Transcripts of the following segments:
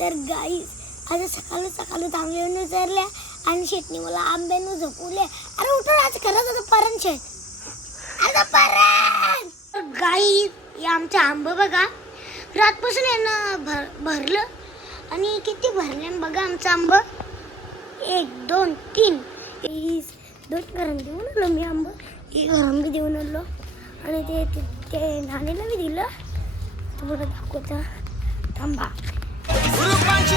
तर गाईस आज सकाळी सकाळी थांबलेून उतरल्या आणि शेटनी मला आंब्यानं झोपवले. अरे उठून आज खरंच आता परण शेट आता परण गाईस हे आमचं आंबं बघा रातपासून आहे ना भरलं आणि किती भरले बघा आमचं आंबं 1 2 3 2 घरां देऊन आलो मी आंबं एक घरां बी देऊन आलो आणि ते नाणीला बी दिलं तुम्हाला दाखवता थांबा. Welcome to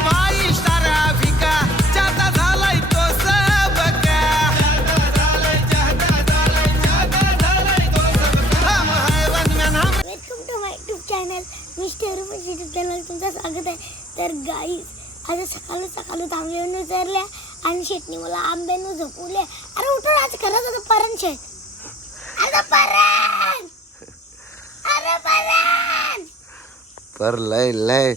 my YouTube channel mister Rupesh YouTube channel तुमचं स्वागत आहे. तर गाईस आज सकाळी सकाळी थांबलेून उतरल्या आणि शेटनी मला आंब्यानं झोपवले. अरे उठून आज खरंच आता परण शेट आता परण अरे परण पर लय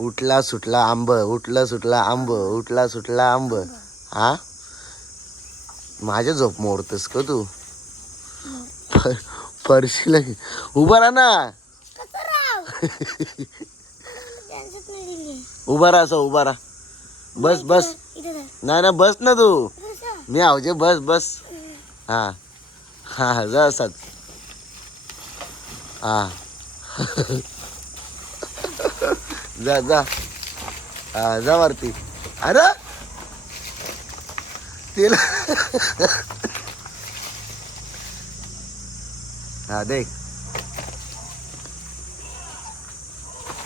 उठला सुटला आंब उठला सुटला आंब उठला सुटला आंब. हा माझ्या झोप मोडतस का तू? परशीला उभा राहा ना. उभा राहा उभा राहा. बस बस नाही ना बस ना तू. मी आवजे बस बस. हा हा जा असत. हा जा जा जा वरती. अरे तिला हा देख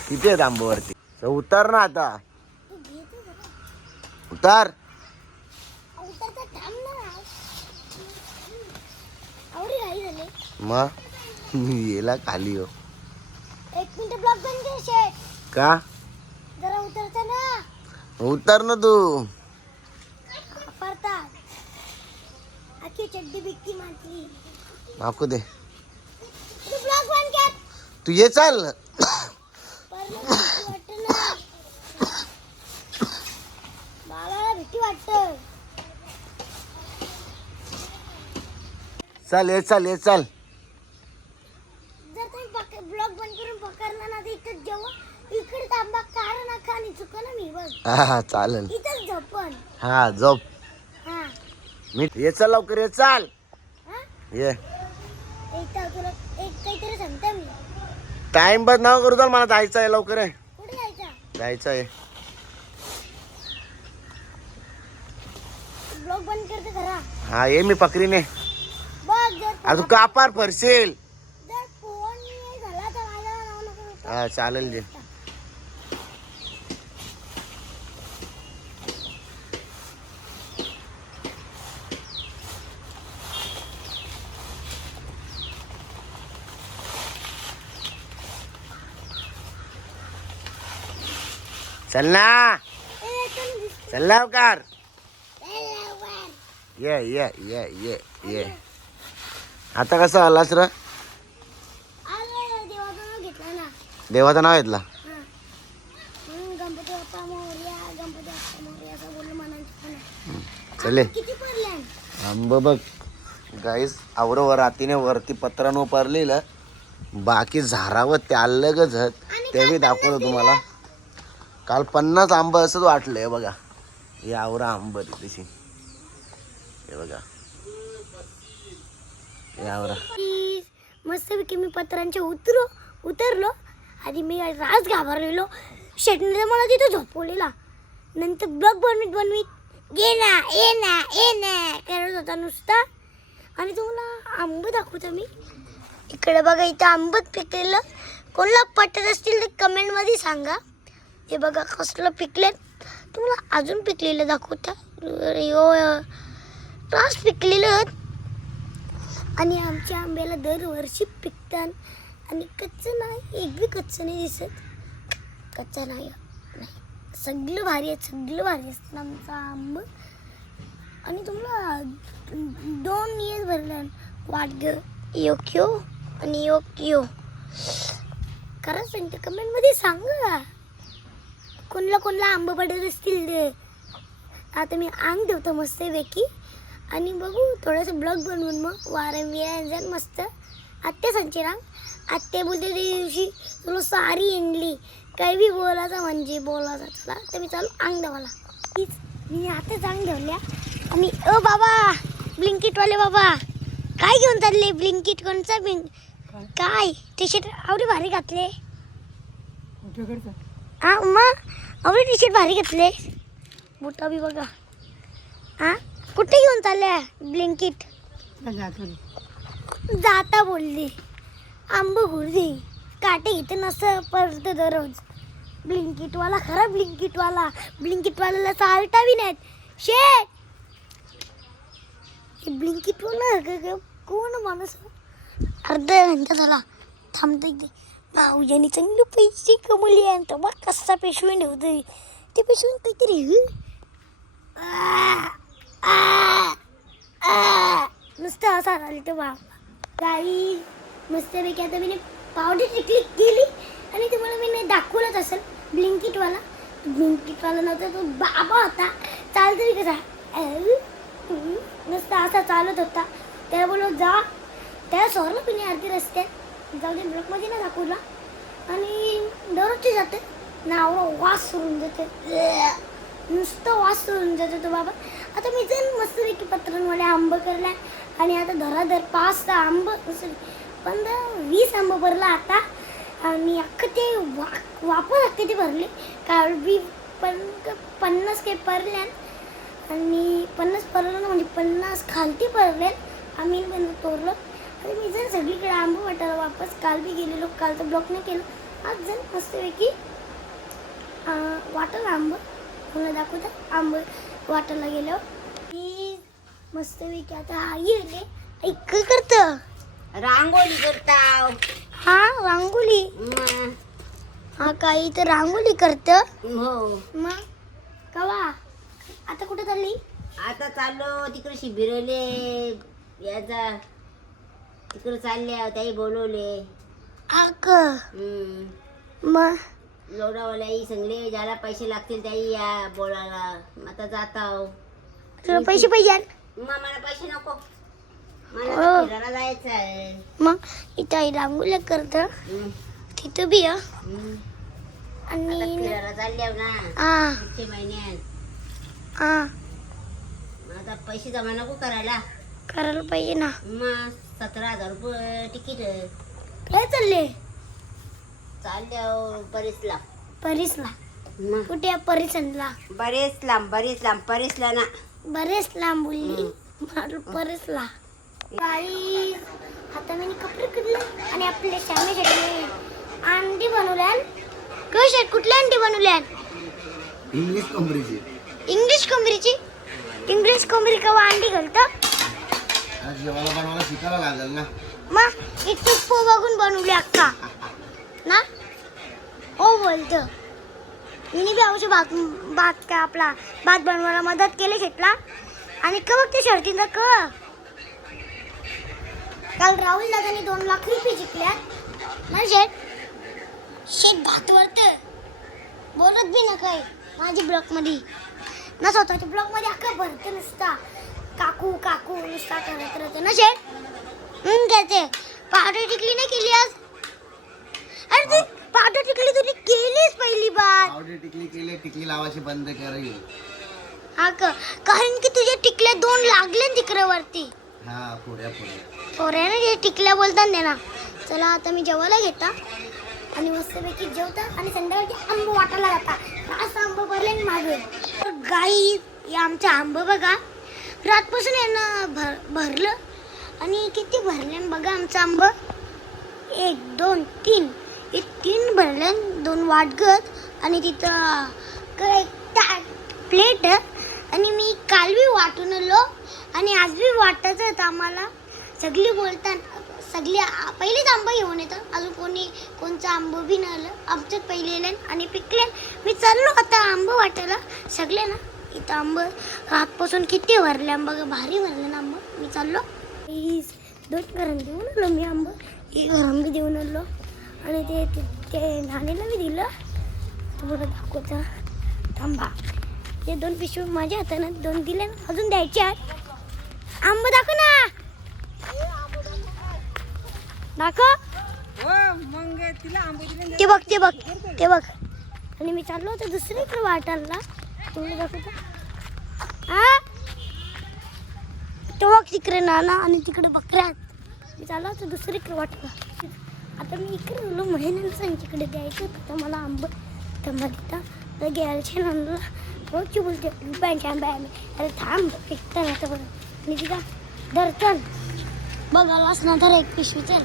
किती आहेत आंबोवरती. उतर ना आता उतार. मग येला खाली हो. 1 मिनिट ब्लॉग बंद कर शेट. का जरा उतरता ना. उतर ना तू. परता आखी चड्डी बिक्की मारली. माकू दे तू ब्लॉग बंद कर. तू ये चाल. वाटत ना बाळाला भीती वाटत. चाल ये चाल ये चाल. जर तुम्ही ब्लॉग बंद करून पकडला ना तर इथं जेव्हा इकडे तांबा कार नका आणि चुका ना मी बघ. हा चालेल. इथंच झोपण. हा झोप. हा मी ये चाल लवकर ये चाल. हा ये इथं तुला एक काहीतरी सांगते मी. टाइम बस नाव करू चाल. मला जायचं आहे लवकर आहे. कुठे जायचं? जायचं आहे. ब्लॉग बंद करते खरा. हा ये मी पकरीने. बघ जर आ तू कापार फरशील. जर फोन नाही झाला तर माझ्या नाव नको. हा चालेल जे. चल ना चल लवकर. ये ये ये ये ये. आता कसं आलास र? देवाचं नाव घेतलं ना. देवाचं नाव घेतला. म्हणून गणपती बाप्पा मोरया गणपती बाप्पा मोरया असं बोललं म्हणायचं. चले किती पडले? आंब बघ गाईस आवरवर रातीने वरती पत्रानं पडलेलं. बाकी झारावं ते अलगच आहेत ते बी दाखवलं तुम्हाला. काल 50 आंब असंच वाटलंय बघा. हे आवरा आंब तशी हे बघा. हे आवरा मस्तपैकी मी पत्रांच्या उतरलो. आधी मी राज घाबरलेलो. शेटने मला तिथं झोपवलेला. नंतर ब्लॉग बनवीत ये ना करत होता नुसता. आणि तुम्हाला आंब दाखवतो मी. इकडे बघा इथं आंबच पिकलेलं. कोणाला पटत असतील तर कमेंटमध्ये सांगा. हे बघा कसलं पिकले. तुम्हाला अजून पिकलेलं दाखवता. रास पिकलेलं आहेत. आणि आमच्या आंब्याला दरवर्षी पिकतात. आणि कच्चं नाही एक बी कच्चं नाही दिसत. कच्चं नाही सगळं भारी आहे. सगळं भारी असतं आमचं आंब. आणि तुम्हाला 2 इयर्स भरलं वाट योक्यो आणि योक्यो. खरंच सांगते कमेंटमध्ये सांगा कोणला आंबा पडत असतील ते. आता मी अंग ठेवतो मस्तपैकी आणि बघू थोडंसं ब्लॉग बनवून मग वारं जाईल मस्त. आत्या संचिरांग आत्या बोलते त्या दिवशी तुला सारी आणली काही बी बोलायचं म्हणजे बोलायचं. चला तर मी चालू अंग देवाला. तीच मी आता अंग ठेवल्या आणि ओ बाबा ब्लिंकिटवाले बाबा काय घेऊन चालले? ब्लिंकिट कोणचा काय टी शर्ट आवडी भारी घातले. हा मग आवडी टी शर्ट भारी घातले. बुटा बी बघा. हा कुठे घेऊन चालल्या ब्लिंकिट? जाता बोलली आंब हुरदी काटे घेते नसं परत दररोज. ब्लिंकिटवाला खरा ब्लिंकिटवाल्याला चालता बी नाहीत. शेट ब्लिंकिटवाला कोण माणूस? अर्धा घंटा झाला थांबतो इथे. भाऊजानी चांगले पैसे कमवले आणि तेव्हा कसा पेशवे ठेवतोय ते पेशवून काहीतरी नुसतं असा झालं ते बाबा. गाई मस्तपैकी आता मी पावडर टिकली गेली आणि तुम्हाला मी दाखवलंच असेल. ब्लिंकिटवाला नव्हता तो बाबा होता. चालतोय कसा नुसतं असा चालत होता. त्याला बोललो जा. त्याला सोरलं पिणे आरती रस्त्यात जाऊ दे ब्लॉकमध्ये ना दाखवला आणि दररोजची जाते नाव वास सोडून जाते. नुसतं वास सोडून जातो तो बाबा. आता मी जाईन मस्तपैकी पत्रांवाले आंब करला आणि आता धराधर 5-6 आंब 15-20 आंब भरला आता आणि अख्खं ते वापस अख्खे ते भरले. काल बी 50 काही परल्या आणि 50 परलं म्हणजे 50 खालती परले. आम्ही पण तोरलं आणि मी जण सगळीकडे आंब वाटायला वापस. काल बी गेलेलो. कालचं ब्लॉक नाही केलं. आज जण मस्तपैकी वाटायला आंब मला दाखवतात. आंब वाटायला गेलो की मस्तपैकी आता आई आले. आई काय करतं? रांगोळी करताव. हा रांगोळी. हा काही तर रांगोळी करतं. हो मग कवा आता कुठे चालली? आता चाललो तिकडे शिबिरले याचा तिकडे चालल्या त्याही बोलवले. अग मग लोणावाल्याही सगळे ज्याला पैसे लागतील त्याही या बोलायला. आता जाताव. तुला पैसे पाहिजे? मग मला पैसे नको. मला तर फिरायला जायचं आहे. मग इथं आई रांगोळ्या करतं तिथं बी आता आणि फिरायला चालल्या ना हा पुढच्या महिन्यात. हा आता पैसे जमा नको करायला. करायला पाहिजे ना. मग 17,000 रुपये तिकीट. काय चालले? चालल्या परीसला. परीसला? मग कुठे परीसला? बरेच लांब परीसला ना. बरेच लांब बोलली. मारू परीसला. काही आता मी कपडे कधले आणि आपल्या शामेसाठी अंडी बनवल्या. कशात कुठल्या अंडी बनवल्या? इंग्लिश कोंबडीची. इंग्लिश कोंबडी कवा अंडी घालतं? जेवायला बनवायला शिकायला लागेल ना. मग इथून पो बघून बनवली अक्का ना. हो बोलतं मी बी आवश्यक भात का आपला भात बनवायला मदत केली घेतला आणि का बघ ते शर्तीनं काल राहुल दादानी 2 लाख रुपये जिंकल्या ना. शेट भात वरतं बोलत बी ना काय माझी ब्लॉक मध्ये ना. स्वतःच्या ब्लॉक मध्ये अख्खा भरते नुसता काकू नुसता करत राहते ना. शेट कहते पावडर टिकली नाही केली आज? अरे ती पावडर टिकली तुझी केलीच पहिली बार. पावडर टिकली केली. टिकली लावायची बंद करी. हा कारण की तुझ्या टिकल्या 2 लागले तिकडे वरती. हा पुऱ्या पोऱ्याने जे टिकल्या बोलतात ना. चला आता मी जेवायला घेता आणि मस्तपैकी जेवता आणि संध्याकाळची आंब वाटायला जाता. रास्त आंब भरले मागे. गाई या आमचा आंब बघा रातपासून यांना भरलं आणि किती भरले बघा आमचा आंब. 1 2 3 हे 3 भरले. 2 वाटगत आणि तिथं प्लेट आणि मी काल बी वाटून आलो आणि आज बी वाटायचं होतं आम्हाला. सगळी बोलतात सगळे पहिलेच आंबा घेऊन येतात. अजून कोणचं आंबं बी नाही आलं. आमचं पहिले आणि पिकले. मी चाललो आता आंबं वाटायला. सगळे ना इथं आंबं हातपासून किती भरले बघा. भारी भरले ना आंबं. मी चाललो 2 घरांना देऊन आलो मी आंबं. 1 घरांना बी देऊन आलो आणि ते नाणीला बी दिलं. तुम्हाला दाखवता थांबा. ते 2 पिशवी माझ्या हातानं 2 दिले ना. अजून द्यायचे आहेत. आंबं दाखव ना. दाखव. ते बघ आणि मी चाललो होतो दुसरीकडे वाटायला. तुम्ही दाखवतो हा तो तिकडे नाना आणि तिकडे बकऱ्या आहेत. मी चाललो होतो दुसरीकडे वाटायला. आता मी इकडे आलो महिन्यांसांच्याकडे द्यायचं होतं तर मला आंब तर मला तर घ्यायचे नानाला रोजची बोलते रुपयांच्या आंबे आम्ही. अरे थांब पिकतं आता बघा. आणि तिथं धरचल बघालाच ना धर एक पिशवी चल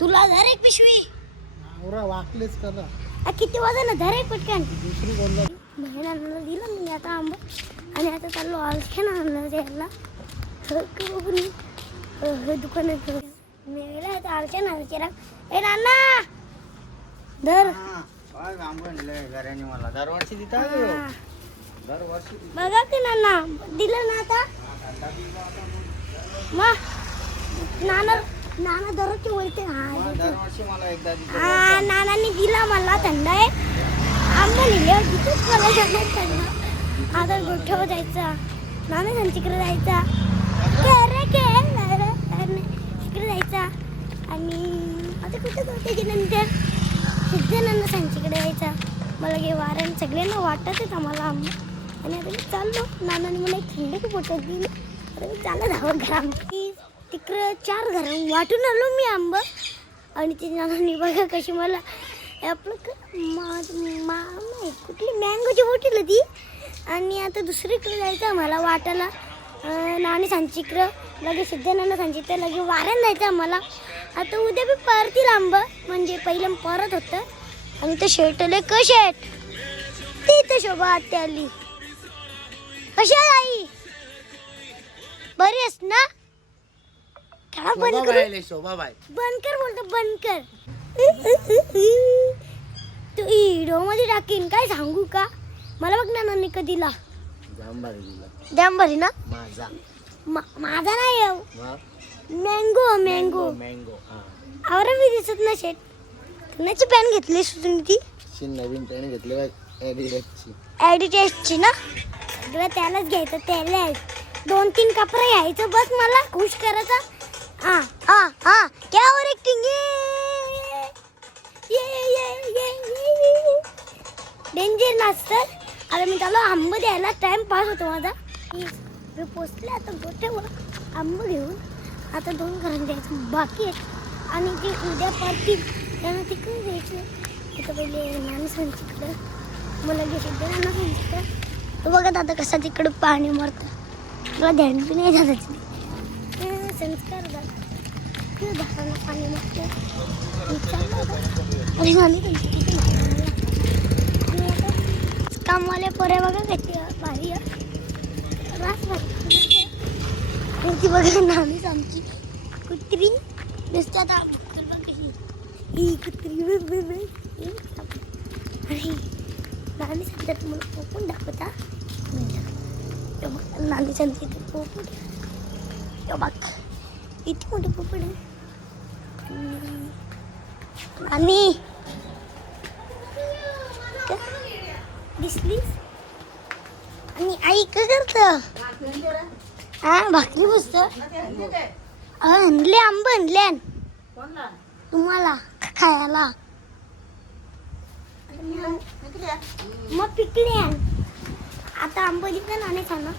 तुला धर एक पिशवी वाकलेच करा. किती वाजता ना धर एक पटकन. दुसरी कोणता महिन्यांना दिलं मी आता आंबा आणि आता चाललो आलखे ना आणलं द्यायला दुकानात मी गेला आता आलखे ना विचारा ए नाना धर मला दरवर्षी हा. दरवर्षी बघा की नाना दिलं ना आता मग नाना नाना दररोजची बोलते हा दरवर्षी मला एकदा हा नानांनी दिला मला थंड आहे आंबा लिहिले तिथेच मला थंड. आता गोठ्यावर जायचा नाना त्यांच्याकडे जायचा तिकडे जायचा आणि आता कुठं जाऊ त्याच्यानंतर सिद्धनांना सांच्याकडे यायचा. मला गे वाऱ्याने सगळ्यांना वाटतच आम्हाला आंबा. आणि आता मी चाललो नानाने मला एक थंड खूप वाटत दिली. आता मी चालत हवं घरा तिकडं 4 घरं वाटून आलो मी आंबा. आणि ते नानांनी बघा कशी मला आपलं नाही कुठली मँगोची बोटील होती. आणि आता दुसरीकडे जायचं मला वाटायला नानी सांचीकडं लगे सिद्धनाना सांचिकडं लगे वाऱ्यानं जायचं आम्हाला. आता उद्या बी परतील आंबा म्हणजे पहिलं परत होतं. आणि ते शेटले कसे आहेत ती तर शोभा आत्या आली कशी आहे आई बरी आहेस ना. काय बंद कर शोभाबाई बंद कर बोलतो बंद कर. तू व्हिडिओ मध्ये टाकीन काय सांगू का मला बघ ना नानी कधीला जांबारी ना माझा माझा नाही मँगो मँगो मँगो आवरा मी दिसत ना शेट कोणाची पॅन घेतली तुम्ही ती नवीन पेन घेतली ॲडिडासची ॲडिडासची ना सगळं त्यालाच घ्यायचं त्याला 2-3 कपडे घ्यायचं बस मला खुश करायचा. हा हा हा क्या और एक्टिंग डेंजर नाचतं. आता मी त्याला आंब द्यायला टाइम पास होतो माझा. मी पोचले आता गोठ्यावर आंब घेऊन आता 2 घरांना द्यायचं बाकी आहेत. आणि ते उद्या पाठतील त्यांना तिकडे द्यायचं. तिथं पहिले नाना सांगितलं मला घेतलं नाना सांगितलं तो बघत आता कसं तिकडं पाणी मरतं तुला ध्यान बी नाही झालं संस्कार झाला झाडांना पाणी मरतं आणि झाली त्यांची आणि आता कामवाले पोरे बघा किती भारी रास भारी. आणि ती बघा नानीच आमची कुत्री नुसतं आता कशी ही कुत्री आणि नानी सांगतात तुम्हाला पोपून दाखवता नानी सांगते ते पोपूड बघ इथे मोठं पोपड आहे. नानी दिसलीस आणि आई काय करत हा भाकरी बसत आणले आंब आणले तुम्हाला खायला मग पिकले आता आंब दिसलं नाणे खाणं.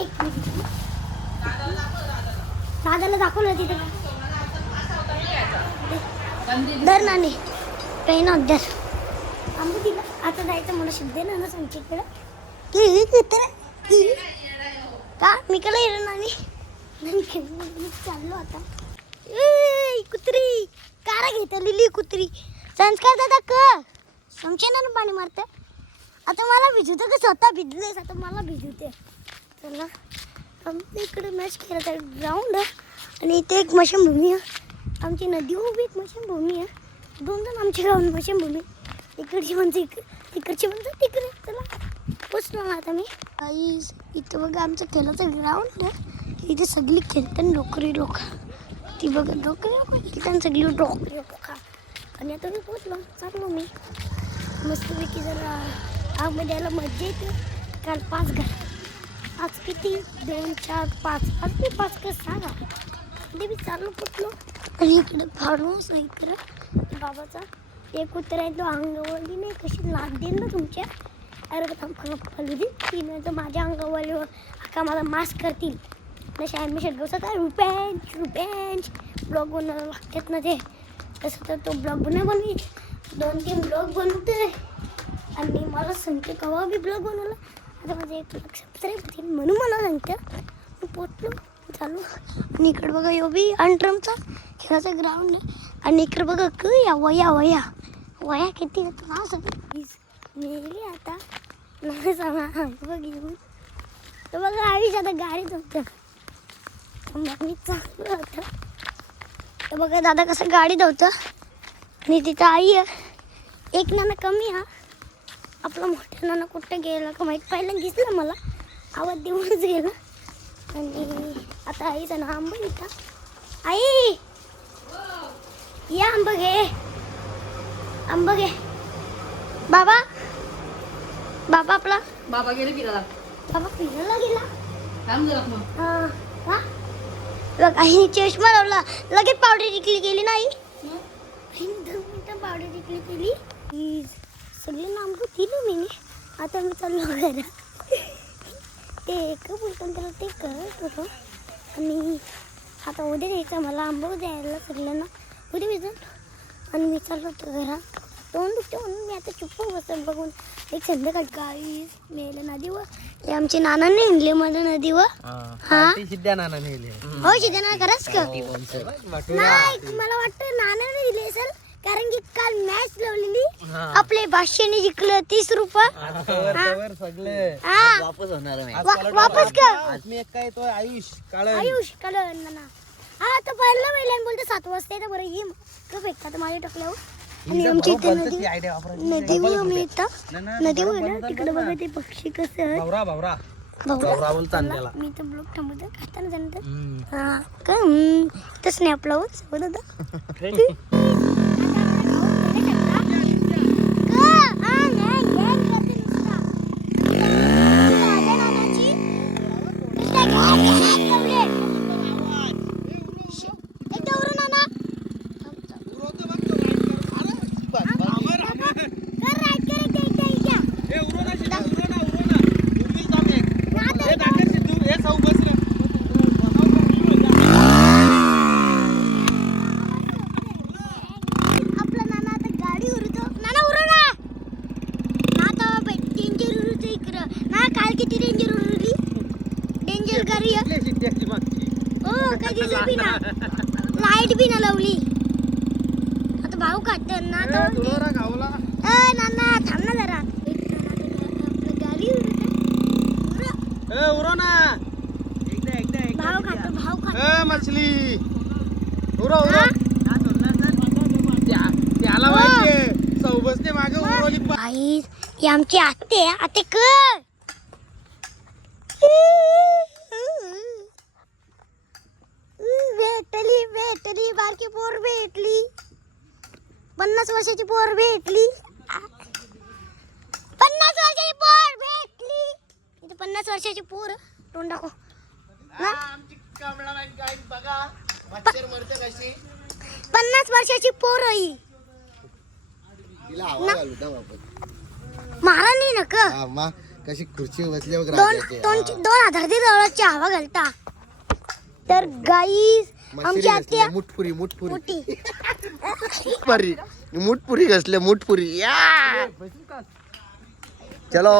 एक मिनिट दादाला दाखवलं तिथे दर नाणे काही ना अभ्यास आंब दिला. आता जायचं मला शुद्ध नाना सांगितलं का मी कडे येणार नानी चाललो आता. कुत्री कारा घेतलेली कुत्री संस्कार दादा क समशेना पाणी मारते. आता मला भिजवतं का स्वतः भिजलेस आता मला भिजवते. चला आमच्या इकडे मॅच खेळत आहे ग्राउंड आणि इथे एक मशनभूमी आहे. आमची नदी उभी एक मशनभूमी आहे. 2 जण आमच्या गावात मशनभूमी इकडची म्हणते तिकडची म्हणते तिकडे. चला पोचलो ना आता मी आई इथं बघा आमचं खेळाचं ग्राउंड आहे. इथे सगळी खेळतात नोकरी लोक ती बघा नोकरी लोक खेळतात सगळी नोकरी लोक. आणि आता मी पोचलो चाललो मी मस्तपैकी जरा आगमध्ये यायला मजा येते. काल 5 घर आज किती 2 4 5 आज मी 5 का 6 घर ते मी चालू पोचलो. आणि इकडे फार्म हाऊस आहे इकडं बाबाचा ते कुत्रा आहे तो अंगावरली नाही कशी लाद देईल ना तुमच्या. अरे खालू दे तिने तर माझ्या अंगावर का मला मास्क करतील. नशा ॲडमिशन कसं काय रुपेंच ब्लॉग बनवायला लागतात ना ते. तसं तर तो ब्लॉग बनवी 2-3 ब्लॉग बनवते आणि मला सांगते केव्हा बी ब्लॉग बनवला. आता माझं 1 लाख सबस्क्राईब होतील म्हणून मला सांगतं. मी पोचलो चालू. आणि इकडे बघा यो बी अंट्रमचा खेळाचा ग्राउंड आहे. आणि इकडे बघा या वया किती तुला सगळी नेली आता नाही सांगा बघ घेऊन. तर बघा आयुष आता गाडीत होतं मी चांगलं होतं. तर बघा दादा कसं गाडीत होतं आणि तिथं आई आहे. एक नाना कमी हा आपला मोठा नाना कुठं गेला का माहीत. पहिल्यांदा दिसलं मला आवाज देऊनच गेला. आणि आता आईचा ना आंबा इथं. आई या आंबा घे बाबा आपला बाबा गेले फिरायला. बाबा फिरायला गेला. थांब जरा मग. बघ आई चष्मा लावला लगेच पावडर टिकली केली नाही. 2 मिनिटं पावडर टिकली केली. सगळे नांबू दिलं मी. आता मी चाललो घरात. ते एक बोलतो त्याला ते करत होतो. आणि आता उद्या द्यायचं मला आंबा द्यायला सगळ्यांना उद्या विजन. आणि मी चाललो होतो घरात. तोंड दुखते म्हणून मी आता चुप्प बसत बघून. एक संध्याकाळ गाईस मेले नदीवर. हे आमचे नाना नेले मला नदीवर. हा सिद्ध्या नाना नेले. हो शिद्या नाना खरंच का नाही मला वाटतं नानाने दिले असेल. कारण की काल मॅच लावलेली आपले भाष्याने जिंकलं 30 रुपये. वापस होणार वापस का मी एक काय तो आयुष काळ नाना. हा तर पहिला बोलते 7 वाजता येतं बरं ये का फेकतात माझ्या टाकल्यावर. आणि आमच्या इथे नदीवर मी येतं नदीवर ना तिकडे बघा ते पक्षी कसं मी तर ब्लॉग थांबवतो खाताना जाणतं. हा का तर स्नॅप लावून सोबत होता. लाईट बी ना लावली. आता भाऊ खात ना नाना थांब ना जरा. गाडी भाऊ खातो मछली आई ही आमची आते भेटली बारकी पोर भेटली. 50 वर्षाची पोर भेटली. 50 वर्षाची पोर भेटली. इथे 50 वर्षाची पोर तोंड दाखव ना. 50 वर्षाची पोर ही महाराणी ना का कशी खुर्ची बसली 2000 दे हवा घालता. तर गाईस आमची आत्या मुठपुरी मुठपुरी घसले मुठपुरी या चलो